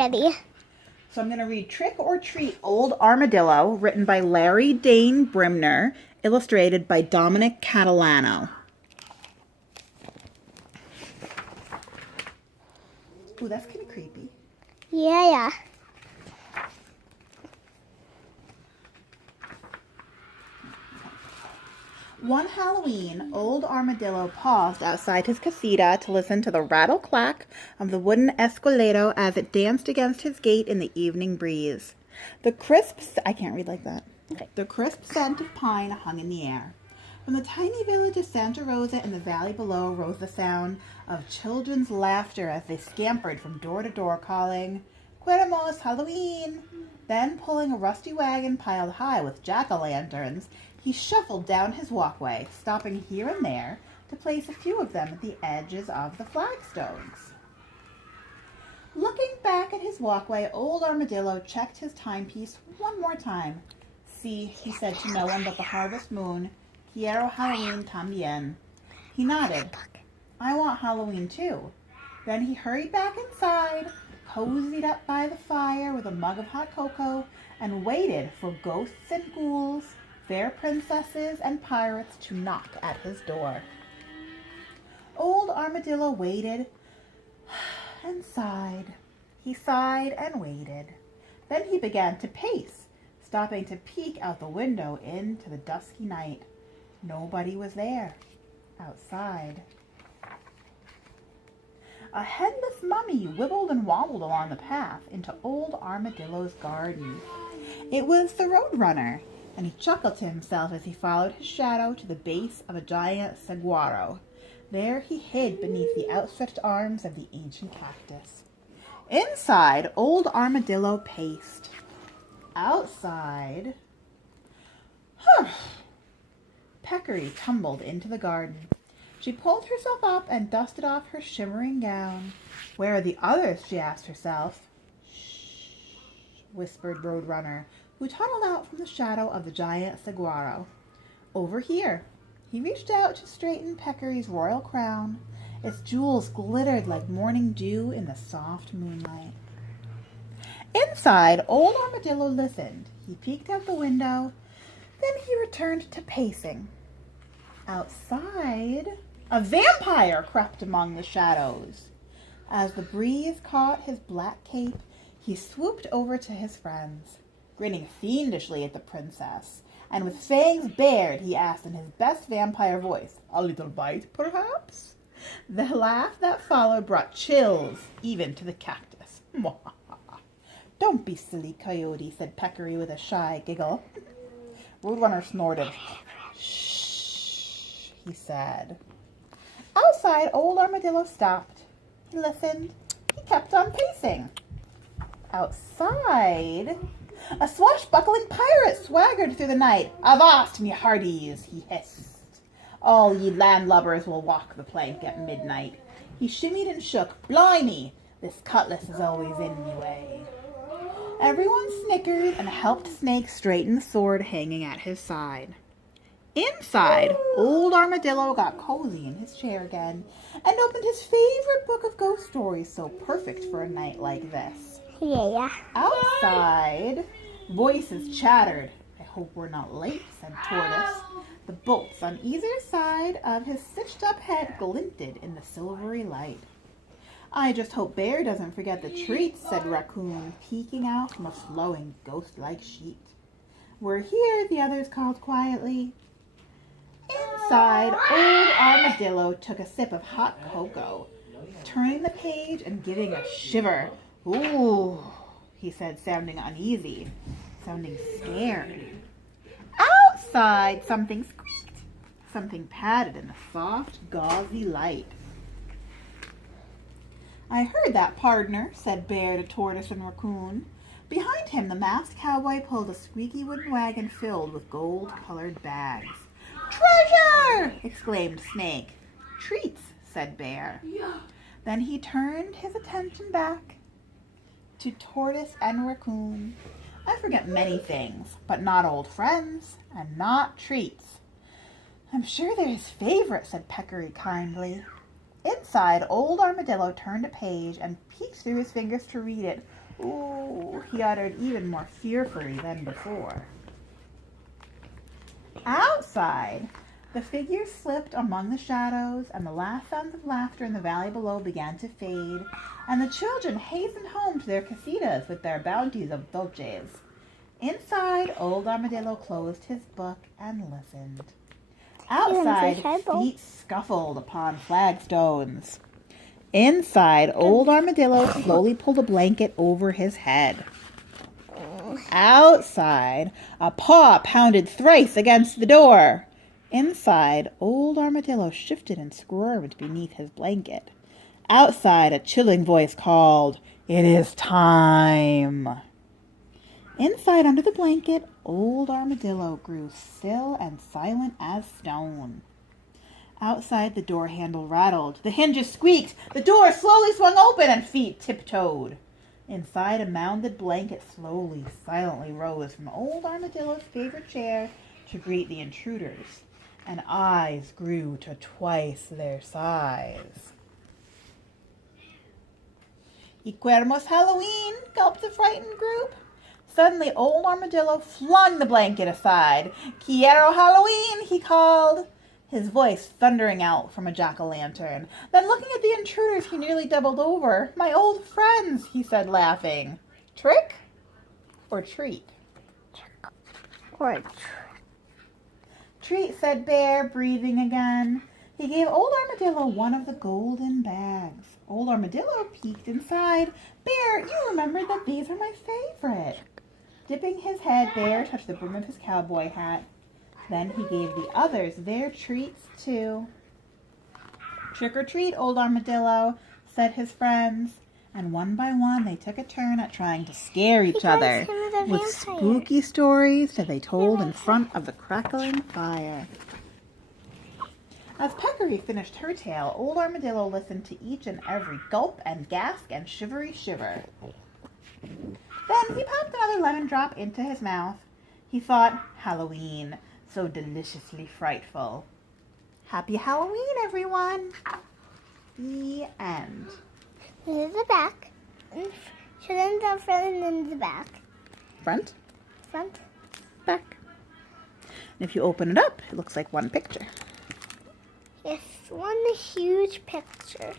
ready. So I'm going to read Trick or Treat Old Armadillo, written by Larry Dane Brimner, illustrated by Dominic Catalano. Ooh, that's kind of creepy. Yeah. One Halloween, Old Armadillo paused outside his casita to listen to the rattle-clack of the wooden escoleto as it danced against his gate in the evening breeze. I can't read like that. Okay. The crisp scent of pine hung in the air. From the tiny village of Santa Rosa in the valley below rose the sound of children's laughter as they scampered from door to door calling, "Queremos Halloween!" Then, pulling a rusty wagon piled high with jack-o'-lanterns, he shuffled down his walkway, stopping here and there to place a few of them at the edges of the flagstones. Looking back at his walkway, Old Armadillo checked his timepiece one more time. "See," he said to no one but the harvest moon, "Quiero Halloween también." He nodded. "I want Halloween too." Then he hurried back inside, cozied up by the fire with a mug of hot cocoa, and waited for ghosts and ghouls, fair princesses and pirates to knock at his door. Old Armadillo waited and sighed. He sighed and waited. Then he began to pace, stopping to peek out the window into the dusky night. Nobody was there. Outside. A headless mummy wibbled and wobbled along the path into Old Armadillo's garden. It was the Roadrunner, and he chuckled to himself as he followed his shadow to the base of a giant saguaro. There he hid beneath the outstretched arms of the ancient cactus. Inside, Old Armadillo paced. Outside... Peccary tumbled into the garden. She pulled herself up and dusted off her shimmering gown. "Where are the others?" she asked herself. "Shh," whispered Roadrunner, who tunneled out from the shadow of the giant saguaro. "Over here." He reached out to straighten Peccary's royal crown. Its jewels glittered like morning dew in the soft moonlight. Inside, Old Armadillo listened. He peeked out the window. Then he returned to pacing. Outside, a vampire crept among the shadows. As the breeze caught his black cape, he swooped over to his friends. Grinning fiendishly at the princess, and with fangs bared, he asked in his best vampire voice, "A little bite, perhaps?" The laugh that followed brought chills even to the cactus. "Don't be silly, Coyote," said Peccary with a shy giggle. Roadrunner snorted. "Shh," he said. Outside, Old Armadillo stopped. He listened. He kept on pacing. Outside, a swashbuckling pirate swaggered through the night. "Avast, me hearties," he hissed. "All ye landlubbers will walk the plank at midnight." He shimmied and shook. "Blimey, this cutlass is always in me way." Everyone snickered and helped Snake straighten the sword hanging at his side. Inside, Old Armadillo got cozy in his chair again and opened his favorite book of ghost stories, so perfect for a night like this. Yeah. Outside, voices chattered. "I hope we're not late," said Tortoise. The bolts on either side of his stitched-up head glinted in the silvery light. "I just hope Bear doesn't forget the treats," said Raccoon, peeking out from a flowing ghost-like sheet. "We're here," the others called quietly. Inside, Old Armadillo took a sip of hot cocoa, turning the page and giving a shiver. "Ooh," he said, sounding uneasy, sounding scared. Outside, something squeaked. Something padded in the soft, gauzy light. "I heard that, pardner," said Bear to Tortoise and Raccoon. Behind him, the masked cowboy pulled a squeaky wooden wagon filled with gold-colored bags. "Treasure!" exclaimed Snake. "Treats," said Bear. Then he turned his attention back to Tortoise and Raccoon. "I forget many things, but not old friends, and not treats." "I'm sure they're his favorite," said Peccary kindly. Inside, Old Armadillo turned a page and peeked through his fingers to read it. Ooh, he uttered even more fearfully than before. Outside, the figures slipped among the shadows, and the last sounds of laughter in the valley below began to fade, and the children hastened home to their casitas with their bounties of dulces. Inside, old Armadillo closed his book and listened. Outside, feet scuffled upon flagstones. Inside, old Armadillo slowly pulled a blanket over his head. Outside, a paw pounded thrice against the door. Inside, old Armadillo shifted and squirmed beneath his blanket. Outside, a chilling voice called, "It is time." Inside, under the blanket, old Armadillo grew still and silent as stone. Outside, the door handle rattled, the hinges squeaked, the door slowly swung open, and feet tiptoed. Inside, a mounded blanket slowly, silently rose from old Armadillo's favorite chair to greet the intruders, and eyes grew to twice their size. "Y queremos Halloween," gulped the frightened group. Suddenly, old Armadillo flung the blanket aside. "Quiero Halloween," he called, his voice thundering out from a jack-o'-lantern. Then, looking at the intruders, he nearly doubled over. "My old friends," he said, laughing. "Trick or treat?" "Treat," said Bear, breathing again. He gave old Armadillo one of the golden bags. Old Armadillo peeked inside. "Bear, you remembered that these are my favorite." Dipping his head, Bear touched the brim of his cowboy hat. Then he gave the others their treats, too. "Trick or treat, old Armadillo," said his friends. And one by one, they took a turn at trying to scare each other with spooky stories that they told in front of the crackling fire. As Peccary finished her tale, old Armadillo listened to each and every gulp and gasp and shivery shiver. Then he popped another lemon drop into his mouth. He thought, Halloween, so deliciously frightful. Happy Halloween, everyone. The end. In the back. Shouldn't the front and in the back? Front, Front. back. And if you open it up, it looks like one picture. It's one huge picture.